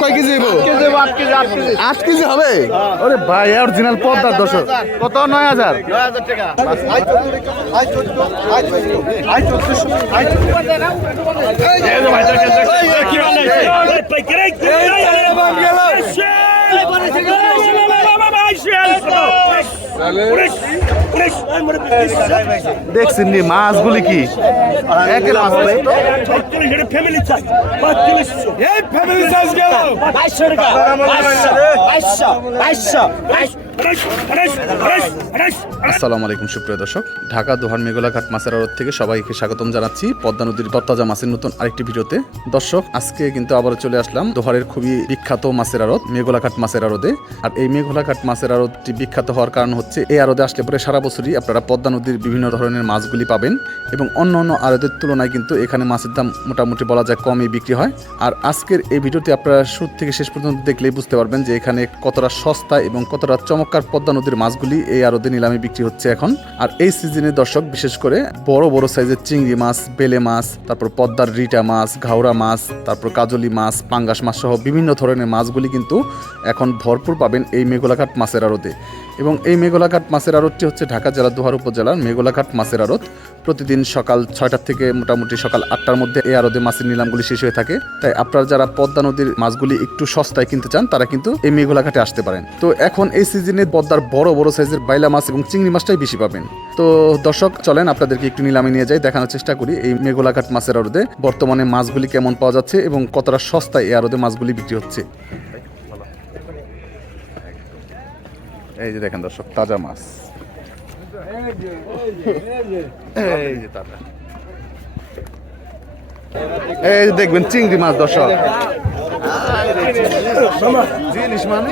কয় কেজি হইব? আট কেজি হবে? ওরে ভাই অরিজিনাল পদ্মার দর্শক। কত? নয় হাজার। দেখছেন নি মাছগুলি কি? একের মাছ ভাই ফ্যামিলি চাই এই ফ্যামিলি চাই গেল। বাইশশো টাকা। বাইশশো বাইশশো বাইশশো আসসালামু আলাইকুম, সুপ্রিয় দর্শক। ঢাকা দোহার মেঘলাঘাট মাছের আড়ত থেকে সবাইকে স্বাগতম জানাচ্ছি পদ্মা নদীর তত্তাজা মাছের নতুন আরেকটি ভিডিওতে। দর্শক, আজকে কিন্তু আবার চলে আসলাম দোহারের খুবই বিখ্যাত মাছের আড়ত, মেঘলাঘাট মাছের আড়তে। আর এই মেঘলাঘাট মাছের আড়তটি বিখ্যাত হওয়ার কারণ হচ্ছে, এই আড়তে আসলে পরে সারা বছরই আপনারা পদ্মা নদীর বিভিন্ন ধরনের মাছগুলি পাবেন এবং অন্য অন্য আড়তের তুলনায় কিন্তু এখানে মাছের দাম মোটামুটি বলা যায় কমই বিক্রি হয়। আর আজকের এই ভিডিওটি আপনারা শুরু থেকে শেষ পর্যন্ত দেখলেই বুঝতে পারবেন যে এখানে কতটা সস্তা এবং কতটা চমৎকার পদ্মা নদীর মাছগুলি এই আড়তে নিলামে বিক্রি হচ্ছে এখন। আর এই সিজনে দর্শক, বিশেষ করে বড় বড় সাইজের চিংড়ি মাছ, বেলে মাছ, তারপর পদ্মার রিটা মাছ ঘাওড়া মাছ, তারপর কাজলি মাছ, পাঙ্গাস মাছ সহ বিভিন্ন ধরনের মাছগুলি কিন্তু এখন ভরপুর পাবেন এই মেঘলাঘাট মাছের আড়তে এবং এই মেঘলাঘাট মাছের আড়তটি হচ্ছে ঢাকা জেলা দোহার উপজেলার মেঘলাঘাট মাছের আড়ত। প্রতিদিন সকাল ছয়টার থেকে মোটামুটি সকাল আটটার মধ্যে এই আড়তে মাছের নিলামগুলি শেষ হয়ে থাকে। তাই আপনারা যারা পদ্মা নদীর মাছগুলি একটু সস্তায় কিনতে চান, তারা কিন্তু এই মেঘলাঘাটে আসতে পারেন। তো এখন এই সিজনে পদ্মার বড় বড় সাইজের বাইলা মাছ এবং চিংড়ি মাছটাই বেশি পাবেন। তো দর্শক, চলেন আপনাদেরকে একটু নিলামে নিয়ে যাই, দেখানোর চেষ্টা করি এই মেঘলাঘাট মাছের আড়তে বর্তমানে মাছগুলি কেমন পাওয়া যাচ্ছে এবং কতটা সস্তায় এই আড়তে মাছগুলি বিক্রি হচ্ছে। এই যে দেখেন দর্শক তাজা মাছ এই যে তাজা এই দেখবেন চিংড়ি মাছ দর্শক জিনিস মানে।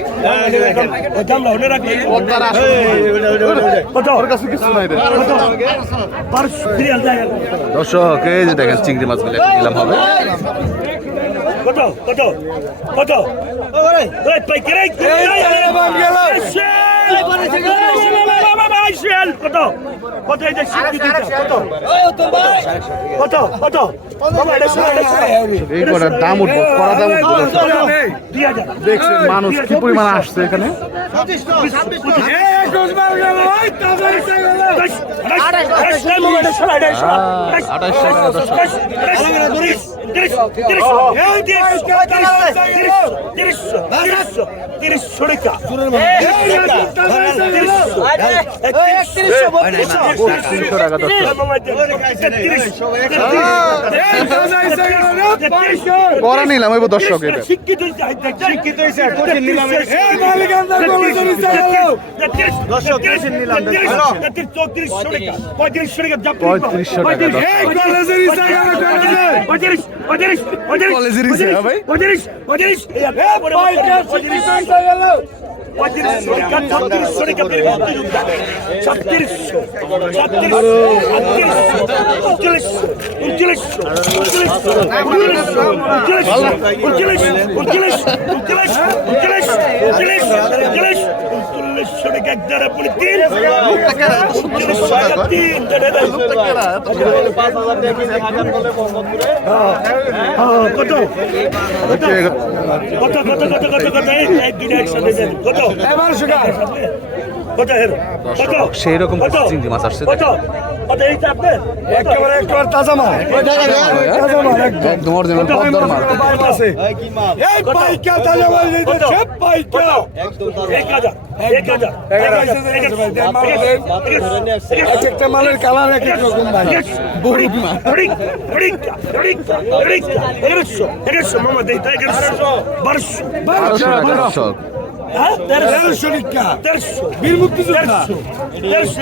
দর্শক এই যে দেখেন চিংড়ি মাছগুলো নিলাম হবে কত কত কত পাইকারি কত কত এই যে। এই দাম উঠবো দাম উঠবো দেখছেন মানুষ কি পরিমাণ আসছে এখানে আঠাইশশো টাকা দর্শক তিরিশশো টাকা তিনশো টাকা দর্শক করা নিলাম ওই দর্শক এটা শিক্ষিত শিক্ষিত হয়েছে পঁয়ত্রিশশো টাকা পঁয়ত্রিশশো টাকা পঁয়ত্রিশ পঁয়ত্রিশ পঁয়ত্রিশ কলেজের ইসে, হ্যাঁ ভাই? পঁয়ত্রিশ পঁয়ত্রিশ কত কত কত কত কত কত এই দুইটা একসাথে কত এবার সুগার কত হের কত সেই রকম চিংড়ি মাছ আসছে কত কত এই চাপতে একেবারে একেবারে তাজা মাছ তাজা মাছ একদম অরিজিনাল পদ্মার মাছ এই কি মাছ এই পাইকা তাজা মাছ এই সব পাইকা একদম তাজা এক একটা মালের colour Barışçıl. Barışçıl. Barışçıl. Terzo licca. Terzo. Bir mutlu zıpla. Terzo.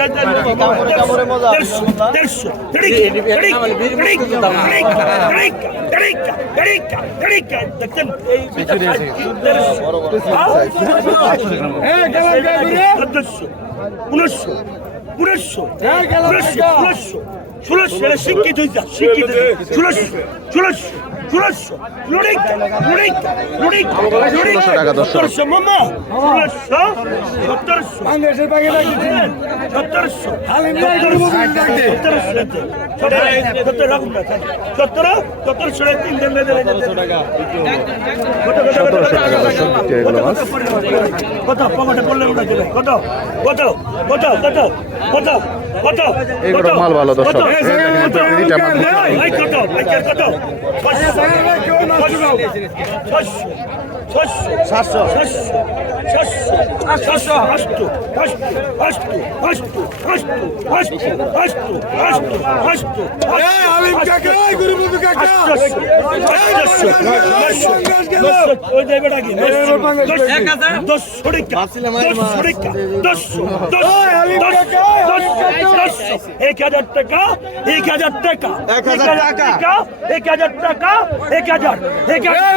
Terzo. Terzo. Ricca. Ricca. Ricca. Ricca. Ricca. Ricca. Ricca. Terzo. Unasso. Unasso. Unasso. Unasso. Şurası şöyle şık gidiyor. Şık gidiyor. Şurası. Şurası. ষোলোশো লুড়িক লুড়িক লুড়িক লুড়িক সতেরোশো মোমো ষোলোশো সতেরোশো কত পকেটে পড়লে উঠে দিলে কত কত কত কত কত কত এগুলো মাল ভালো দর্শক কত কত কত Sana bak ki o nasıl oldu. Koş. সাতশো সাতশো শরিকা দশ শরিকা দশ ওই হালিম কাকা, হালিম কাকা। এক হাজার টাকা এক হাজার টাকা এক হাজার টাকা। এক হাজার টাকা এক হাজার এক হাজার।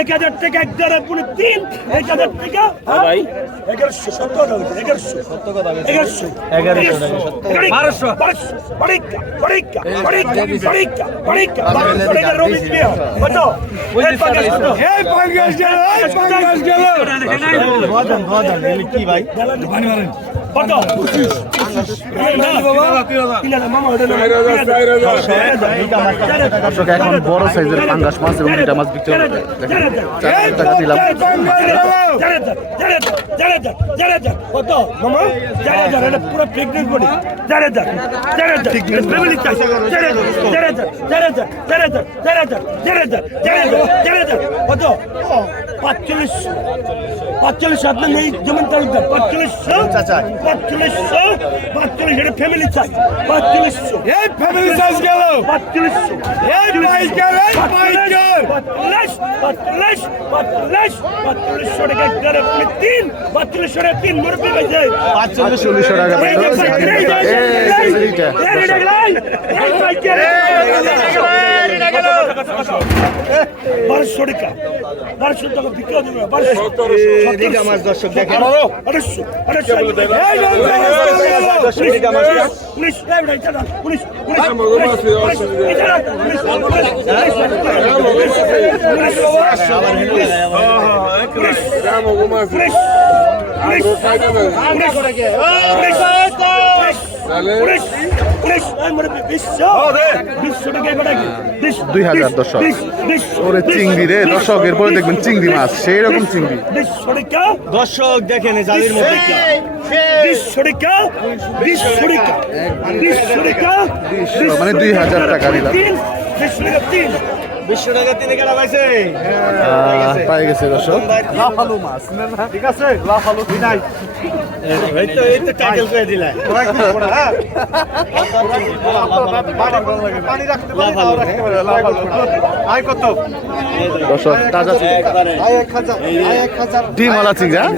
এক হাজার হাজার থেকে এক হাজার পুরো তিন এক হাজার থেকে ভাই এগারোশো সত্য কথা বলছে এগারোশো সত্য কথা এগারোশো এগারোশো বারোশো পরীক্ষা পরীক্ষা পরীক্ষা পরীক্ষা পরীক্ষা পরীক্ষা রবীন্দ্র বিহার বাঁচাও কি ভাই দর্শক এখন বড় সাইজের পাঙ্গাস মাছ এবং দুটা মাছ বিক্রি হবে টাকা দিলাম কত পাঁচচল্লিশ পাঁচচল্লিশ আপনার নেই, জমিন তালুকদার পাঁচচল্লিশশো পাঁচচল্লিশশো পাঁচচল্লিশ এটা ফ্যামিলি চাই পাঁচচল্লিশশো এই ফ্যামিলি সাইজ গেল। পাঁচচল্লিশশো এই এই পাইকার পাঁচচল্লিশ পাঁচচল্লিশ পাঁচচল্লিশ পাঁচচল্লিশশো টাকা এগারো আপনি তিন। পাঁচচল্লিশশো টাকা তিন মুরব্বী পাইছে চল্লিশশো টাকা বারোশো টাকা বারোশো টাকা বিক্রি হবে না বারোশো পুলিশ উনিশ, দুই হাজার দর্শক। ওরে চিংড়ি রে দর্শক এরপরে দেখবেন চিংড়ি মাছ সেই রকম চিংড়ি। দর্শক দেখেন জালির মধ্যে মানে দুই হাজার টাকা দিলাম। 200 টাকা তিনে কাটা পাইছে? পাই গেছে দর্শক। লাফালু মাছ। না ঠিক আছে? লাফালু কি নাই? এই তো এই তো টাইটেল করে দিলা। তোরা কি বড় হ্যাঁ? পানি রাখতে পারি তাও রাখতে পারি। লাফালু আয় কত? দর্শক তাজা চিংড়ি। আয় 1000 আয় 1000 ডিম वाला চিংড়ি হ্যাঁ?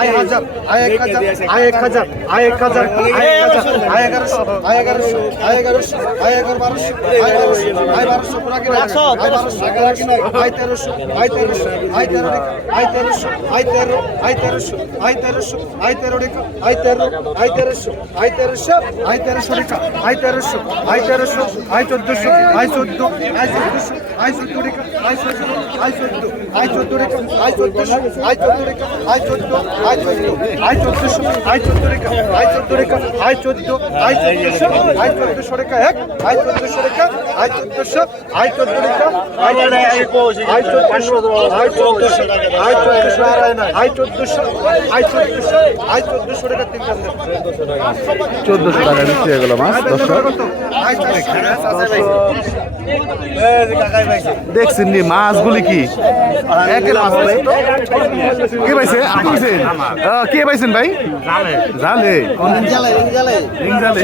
আয় 1000 আয় 1000 আয় 1000 আয় 1000 আয় 1000 আয় 1100 আয় 1100 আয় 1100 আয় 1100 আয় 1200 আয় 1200 আয় 1200 পুরা কি চোদ্দশো রেখা এক আয় চোদ্দশো রেখা আয় চোদ্দশো আয় দেখছেন নি চোদ্দশো টাকা গেল মাছ দেখছেন নি কি কে পাইছে পাইছেন? কে পাইছেন ভাই? জালে।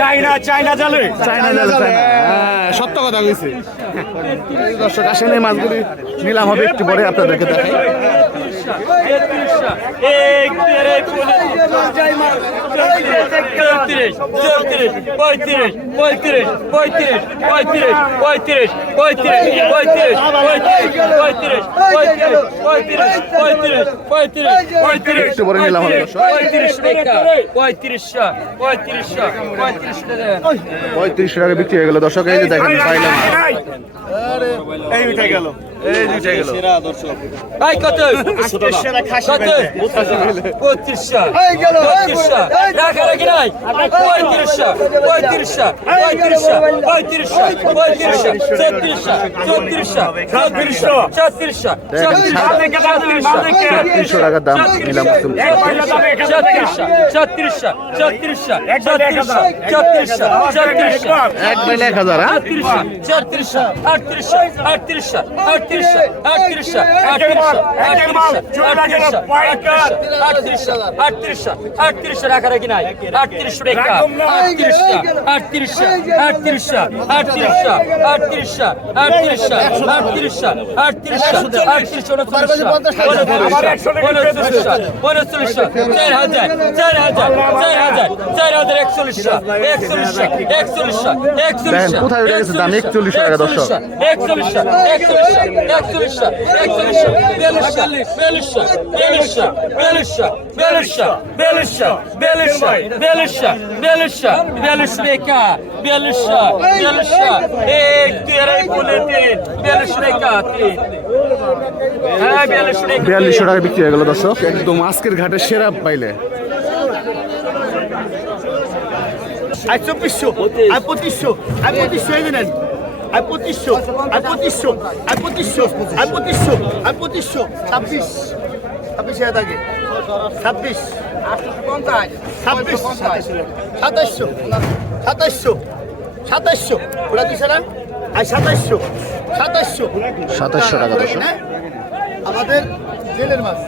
চাইনা চাইনা জালে। চাইনা জালে। হ্যাঁ, সত্য কথা কইছে। দর্শক আসেন এই মাছগুলি নিলাম হবে একটু পরে আপনাদেরকে দেখাই। চৌত্রিশ চৌত্রিশ পঁয়ত্রিশ পঁয়ত্রিশ পঁয়ত্রিশ পঁয়ত্রিশ পঁয়ত্রিশ পঁয়ত্রিশ পঁয়ত্রিশ পঁয়ত্রিশ পঁয়ত্রিশ পঁয়ত্রিশ পঁয়ত্রিশ পঁয়ত্রিশ হবে দর্শক পঁয়ত্রিশ টাকা পঁয়ত্রিশশো পঁয়ত্রিশশো পঁয়ত্রিশ টাকা পঁয়ত্রিশশো টাকা বিক্রি হয়ে গেল দর্শক এই যে দেখেন পাইলাম এই উঠে গেল এই দুইটা গেল সেরা দর্শক ভাই কত 38 টাকা খাসি কত 32 টাকা এই গেল 32 টাকা রাখা রাখি নাই 35 টাকা 35 টাকা 35 টাকা 35 টাকা 35 টাকা 34 টাকা 34 টাকা 34 টাকা 34 টাকা 34 টাকা দাম নিলাম তুমি 34 টাকা 34 টাকা 34 টাকা 34 টাকা 34 টাকা এক বেলা 1000 34 34 38 38 38 আটত্রিশশো আটত্রিশশো আটত্রিশশো আটত্রিশশো আটত্রিশশো আটত্রিশশো আটত্রিশশো আটত্রিশশো রাখা রাখি নাই আটত্রিশশো টাকা আটত্রিশশো আটত্রিশশো আটত্রিশশো আটত্রিশশো আটত্রিশশো আটত্রিশশো আটত্রিশশো আটত্রিশশো আটত্রিশশো উনচল্লিশশো উনচল্লিশশো চার হাজার চার হাজার চার হাজার চার হাজার একচল্লিশশো একচল্লিশশো একচল্লিশশো একচল্লিশশো কোথায় উঠে গেছে দাম? 41 টাকা দর্শক। একচল্লিশশো একচল্লিশশো একচল্লিশশো একচল্লিশশো বিয়াল্লিশশো বিয়াল্লিশশো বিয়াল্লিশশো বিয়াল্লিশশো বিয়াল্লিশশো বিয়াল্লিশশো বিয়াল্লিশশো বিয়াল্লিশশো বিয়াল্লিশ রেখা বিয়াল্লিশশো বিয়াল্লিশশো এক দুই আড়াই ফুলে তিন বিয়াল্লিশ রেখা তিন হ্যাঁ বিয়াল্লিশ রেখা বিয়াল্লিশশো টাকা বিক্রি হয়ে গেল দর্শক একদম আজকের ঘাটে সেরা পাইলে আর চব্বিশশো আর পঁচিশশো আর পঁচিশশো এই দিলেন আর পঁচিশশো আর পঁচিশশো আর পঁচিশশো আর পঁচিশশো আর পঁচিশশো। ছাব্বিশ। ছাব্বিশ হাজার আগে ছাব্বিশ। ছাব্বিশ। সাতাশশো সাতাশশো সাতাশশো ওরা দিছে না? আর সাতাশশো সাতাশশো 2700 টাকা। হ্যাঁ? আমাদের জেলের মাছ।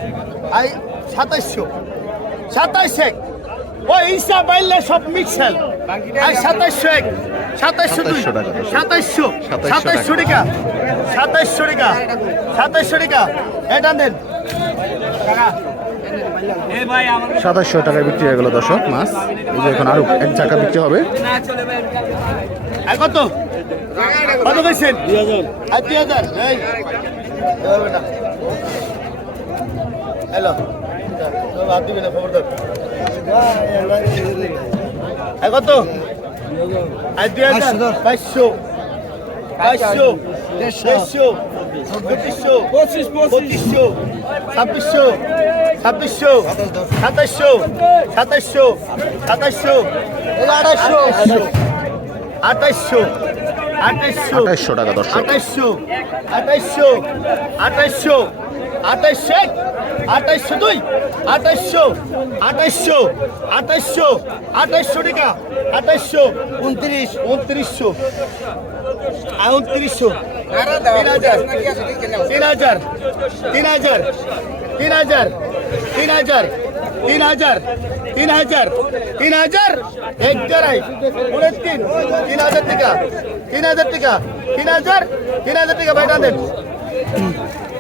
আই সাতাশশো সাতাশ এক। ও ইসা বাইলে সব মিক্সেল আর সাতাশশো এক। সাতাইশশো টাকা। সাতাইশশো। এটা সাতাশশো টাকায় বিক্রি হয়ে গেল দর্শক মাছ। এই যে এখন আরও এক চাকা বিক্রি হবে। কত? কত কইছেন? হ্যালো। কত? বাইশশো বাইশশো দেড়শো পঁচিশশো পঁচিশ পঁচিশশো ছাব্বিশশো ছাব্বিশশো সাতাশশো সাতাশশো সাতাশশো আঠাশশো আঠাশশো আঠাশশো 2800 টাকা দর্শক। আঠাশশো আঠাশশো আঠাশশো আঠাশশো এক, আঠাশশো দুই আঠাশশো আঠাশশো আঠাশশো আঠাশশো টাকা আঠাশশো উনত্রিশ উনত্রিশশো উনত্রিশশো তিন হাজার তিন হাজার তিন হাজার তিন হাজার তিন হাজার তিন হাজার তিন হাজার তিন হাজার এক জারাই উনিশ তিন তিন হাজার টাকা তিন হাজার টাকা তিন হাজার তিন হাজার টাকা ভাইটা দেন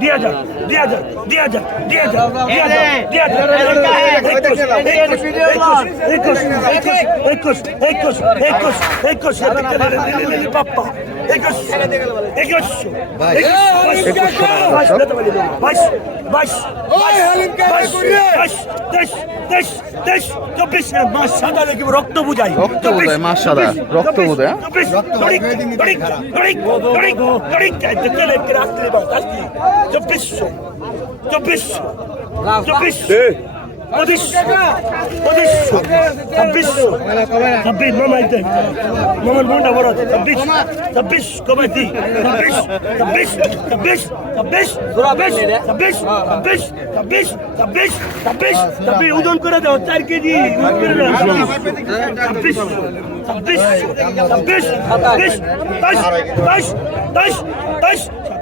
দিয়া যাক দিয়া যাক দিয়া যাক দিয়া যাক দিয়া যাক দিয়া যাক একুশ একুশ একুশ একুশ একুশ পাপ্পা একুশ একুশ বাইশ বাইশ বাইশ বাইশ বাইশ বাইশ বাইশ চব্বিশ মাস সাদা লিখব রক্ত বুঝাই রক্ত বুঝাই মাস সাদা রক্ত বুঝাই চব্বিশ চড়িক চড়িক চড়িক চড়িক চড়িক তেলে রাত্রি বাস চব্বিশ চব্বিশ চব্বিশ ওজন করে দাও চার কেজি ছাব্বিশ ছাব্বিশ ছাব্বিশ ছাব্বিশ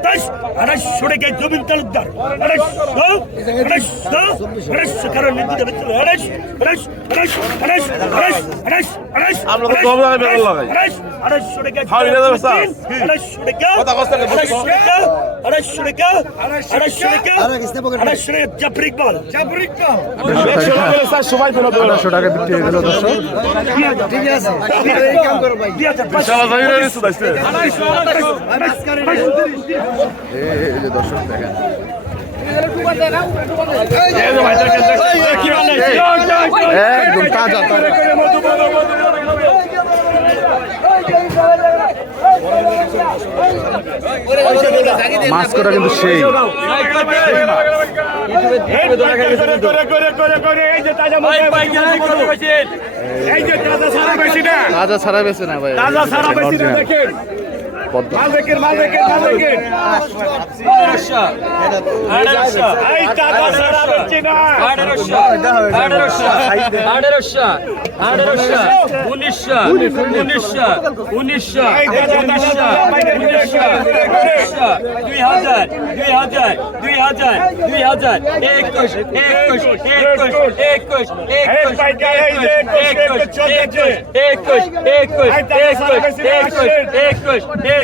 সাতাশ আড়াইশো টাকা জমিন তালুকদার আড়াইশো আড়াইশো আড়াইশো কারণ নিতে দেবে চলো আড়াইশ আড়াইশ আড়াইশ আড়াইশ আড়াইশ আড়াইশ আড়াইশ বেতন। আড়াইশ টাকা? আড়াইশো টাকা বিক্রি হয়ে গেল দর্শক ঠিক আছে দুই হাজার পাঁচশো শালা এই যে দর্শক দেখেন একদম তাজা মাছ করা কিন্তু সেই তাজা সারা বেশি না ভাই। তাজা সারা বেশি না দেখেন। পদ্মা। দুই হাজার। দুই হাজার। দুই হাজার। দুই হাজার। একুশ। একুশ। একুশ। একুশ। একুশ। একুশ একুশ। একুশ একুশ। একুশ। একুশ। বাদশা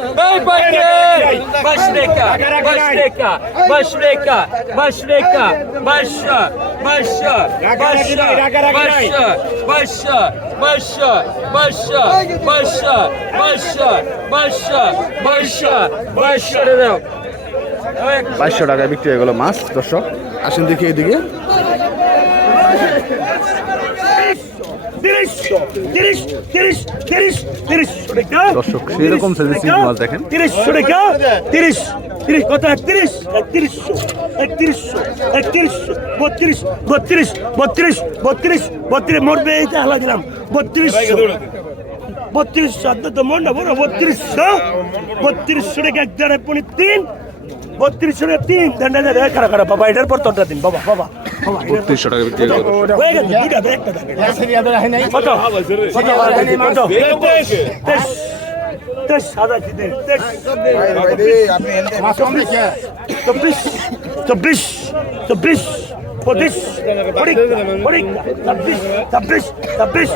Baixa, Baixa, Baixa, Baixa, Baixa, Baixa, Baixa, Baixa, Baixa, Baixa, Baixa, Baixa, Baixa, Baixa, Baixa, Baixa, Baixa, Baixa, বাইশশো টাকায় বিক্রি হয়ে গেল মাছ দর্শক আসেন দেখি এদিকে তিরিশশো তিরিশ তিরিশ তিরিশ তিরিশশো টাকা দর্শক, সেরকম চিংড়ি মাছ দেখেন। তিরিশশো টাকা তিরিশ তিরিশ কত একত্রিশ একত্রিশশো একত্রিশশো একত্রিশশো বত্রিশ বত্রিশ বত্রিশ বত্রিশ বত্রিশ মরবে এইটা হালা দিলাম বত্রিশশো বত্রিশশো আপনার তো মন না বড় বত্রিশশো বত্রিশশো টাকা এক দেড় পনি তিন বত্রিশশো টাকা তিন খারাপ খারাপ বাবা এটার পর তোরটা দিন বাবা বাবা বত্রিশশো টাকা বিক্রি চব্বিশ। চব্বিশ চব্বিশ পঁচিশ ছাব্বিশ ছাব্বিশ ছাব্বিশ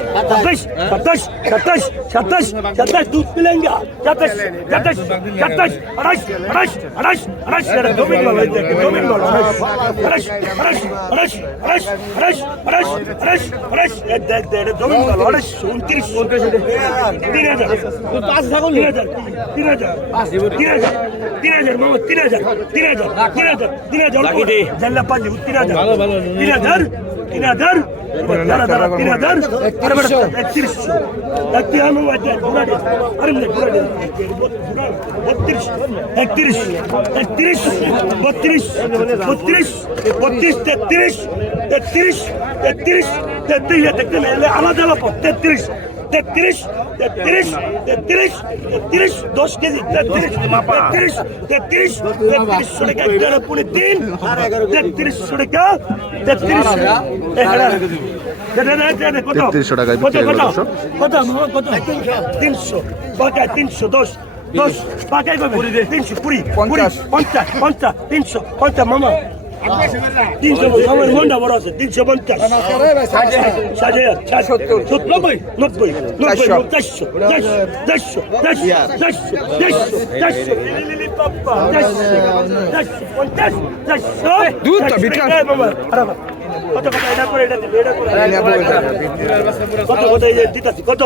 ছাব্বিশ সাতাশ সাতাশ সাতাশ দুধ মিলেঙ্গা সাতাশ সাতাশ সাতাশ আড়াইশ আড়াইশ আড়াইশ আড়াইশ জমিন বলো জমিন বলো আড়াইশ আড়াইশ আড়াইশ আড়াইশ আড়াইশ আড়াইশ আড়াইশ আড়াইশ জমিন বলো আড়াইশ উনত্রিশ উনত্রিশ তিন হাজার তিন হাজার তিন হাজার তিন হাজার তিন হাজার মামা তিন হাজার তিন হাজার তিন হাজার তিন হাজার জানলা পাঁচ তিন হাজার তিন হাজার তিন হাজার দাঁড়া দাঁড়া তিন হাজার একত্রিশশো একটি আমি বত্রিশ একত্রিশ একত্রিশ বত্রিশ বত্রিশ বত্রিশ তেত্রিশ তেত্রিশ তেত্রিশ তেত্রিশ তেত্রিশ আলাদা আলাদা তেত্রিশ তেত্রিশ তেত্রিশ তেত্রিশ দশ কেজি তেত্রিশ তেত্রিশ তেত্রিশ তেত্রিশশো টাকা এগারো পুনে তিন তেত্রিশশো টাকা তেত্রিশ 3300 টাকায় কত কত। কত মামা কত? তিনশো। তিনশো দশ দশ। পাকায় তিনশো কুড়ি কুড়ি পঞ্চাশ পঞ্চাশ তিনশো পঞ্চাশ মামা। তিনশো আমার মনটা বড় আছে তিনশো পঞ্চাশ। ষাট হাজার সত্তর নব্বই দুধ বিকাশ কত কত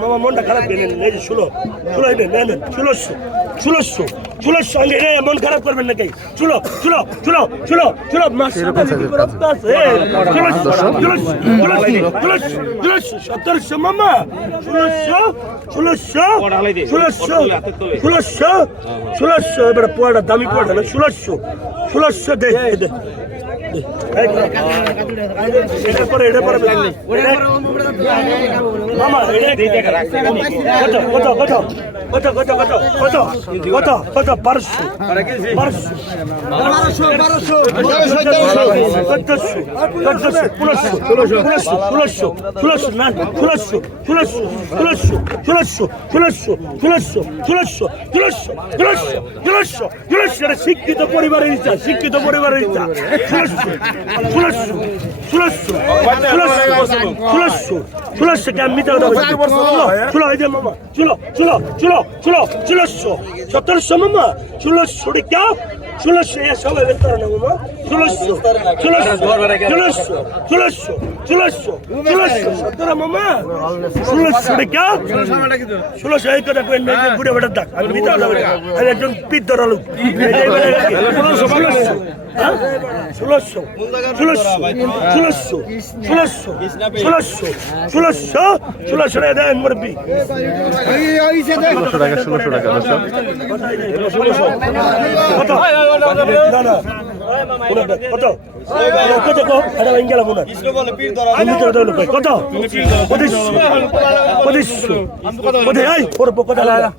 মামা মনটা খারাপ দেন এই 16 16 দেন দেন। 1600 1600 1600 মন খারাপ করবেন নাকি? চুলো চুলো চুলো চুলো মা ষোলো মাস সতেরোশো মামা ষোলোশো ষোলোশো ষোলোশো ষোলোশো ষোলোশো এবার পোয়াটা দামি পোয়াটা না ষোলোশো ষোলোশো দে শিক্ষিত পরিবারের ইচ্ছা শিক্ষিত পরিবারের ইচ্ছা ষোলোশো ষোলোশো ষোলোশো ষোলোশো কে আমি ষোলো ষোলো এই যে মামা ষোলো ষোলো ষোলো ষোলো ষোলোশো সতেরোশো মামা ষোলোশো টিকা ষোলোশো এ সবাই বের করে না মামা? ষোলোশো ষোলোশো ষোলোশো ষোলোশো ষোলোশো ষোলোশো সতেরো মামা ষোলোশো টিকা ষোলোশো এই কথা কই না বুড়ে বেটার ডাক আমি মিথ্যা কথা বলি আমি একজন পিদ্ধর লোক ষোলোশো ষোলোশো হ্যাঁ? ষোলোশো ষোলোশো ষোলোশো ষোলোশো ষোলোশো ষোলোশো ষোলোশো টাকা দেন মুরব্বী। ষোলোশো টাকা ষোলোশো টাকা কত কত আই ওর লাগা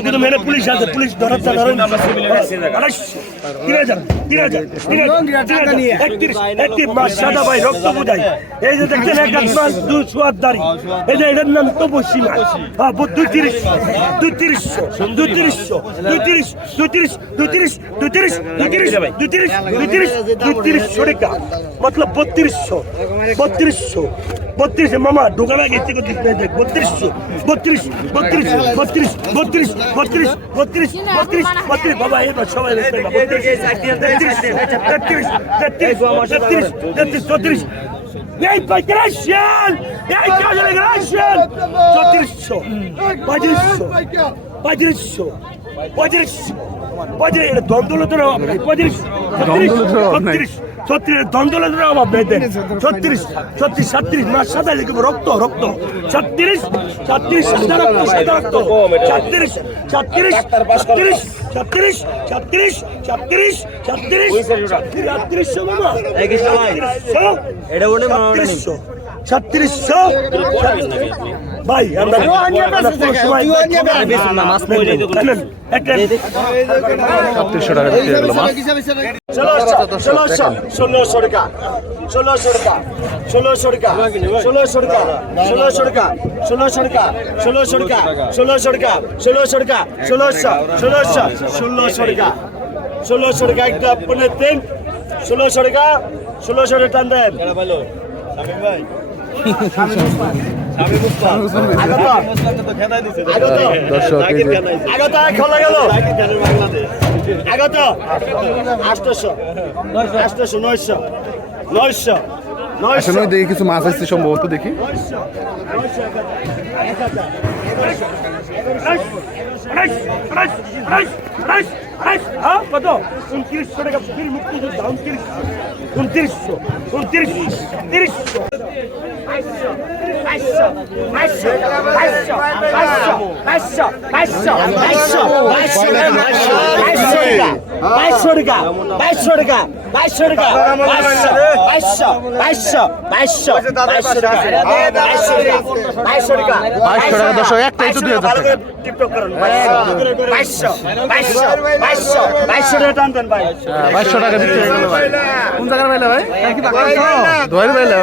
এটা আমি পুলিশ আছে পুলিশ ধরার চা ধরেন আড়াইশো তিন হাজার তিন হাজার ভাই এই যে দেখছেন এক দাড়ি। এই যে এটার নাম তপস্বী। হ্যাঁ দুই তিরিশ দুই তিরিশশো দুই তিরিশশো দুই তিরিশ দুই তিরিশ দুই তিরিশ দুই তিরিশ দুই তিরিশ দুই তিরিশ দুই তিরিশ দুই তিরিশশো টাকা মতলব বত্রিশশো বত্রিশশো বত্রিশ মামা দোকানে গেছে কোথায় দেখ বত্রিশশো বত্রিশ বত্রিশ বত্রিশ বত্রিশ বত্রিশ বত্রিশ বত্রিশ বত্রিশ বাবা এবার সবাই তেত্রিশ তেত্রিশ তেত্রিশ তেত্রিশ তেত্রিশ চৌত্রিশ এই পঁয়ত্রিশশো এই চৌত্রিশশো চৌত্রিশশো পঁয়ত্রিশশো পঁয়ত্রিশশো পঁয়ত্রিশশো। পঁয়ত্রিশ এটা দ্বন্দ্বলতার অভাব নেই পঁয়ত্রিশ ছত্রিশ। ছত্রিশ দ্বন্দ্বলতার অভাব নেই ছত্রিশ ছত্রিশ সাতত্রিশ মাস সাদা লিখব রক্ত রক্ত ছত্রিশ ছত্রিশ সাদা রক্ত সাদা রক্ত ছত্রিশ ছত্রিশ ছত্রিশ ছত্রিশ ছত্রিশ ছত্রিশ ছত্রিশ ছত্রিশশো মামা ছত্রিশশো ছত্রিশশো ভাই আমরা ছত্রিশশো টাকা দিতে গেলো মাছ ষোলোশো ষোলোশো টাকা ষোলোশো টাকা ষোলোশো টাকা ষোলোশো টাকা ষোলোশো টাকা ষোলোশো টাকা ষোলোশো টাকা ষোলোশো টাকা ষোলোশো টাকা ষোলোশো ষোলোশো ষোলোশো টাকা ষোলোশো টাকা একটা আপনি তিন ষোলোশো টাকা ষোলোশো টাকা টান দেন দর্শক আগত আষ্টশো আষ্টশো নয়শো নয়শো আসলে দেখি কিছু মাছ আসছে সম্ভবত দেখি নয়শো কত উনত্রিশশো টাকা বীর মুক্তিযোদ্ধা উনত্রিশ উনত্রিশশো উনত্রিশ তিরিশশো বাইশশো টাকা বাইশশো টাকা বাইশশো টাকা বাইশশো বাইশশো বাইশশো বাইশশো টাকা বাইশশো টাকা বাইশশো টাকা বাইশশো টাকা দর্শক একটাই তো দুই হাজার বাইশশো বাইশশো বাইশশো টাকা দিচ্ছে কোন জায়গার বাইলা ভাই? দোয়ারি বাইলা।